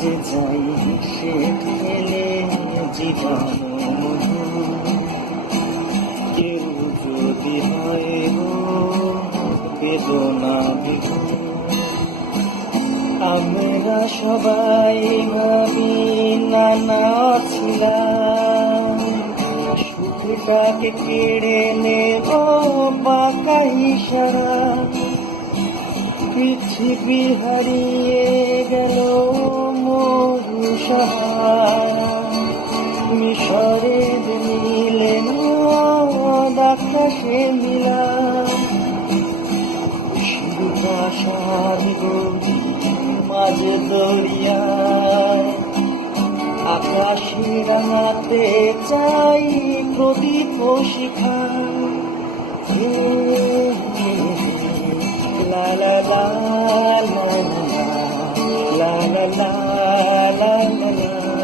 যে যাই সে খেলে জীবন কেউ যদি হয় বেদনা আমরা সবাই ভাবি নানা ছিলাম সুখটাকে কেড়ে নেব বাঁকা ইশারা পৃথিবী হারিয়ে গেল মিশরের নীলে আকাশে মিলাম শিল্পাশার গৌরী মাঝে দরিয়ায় আকাশে রাঙাতে চাই প্রদীপ শিখা la la la la la la la la la la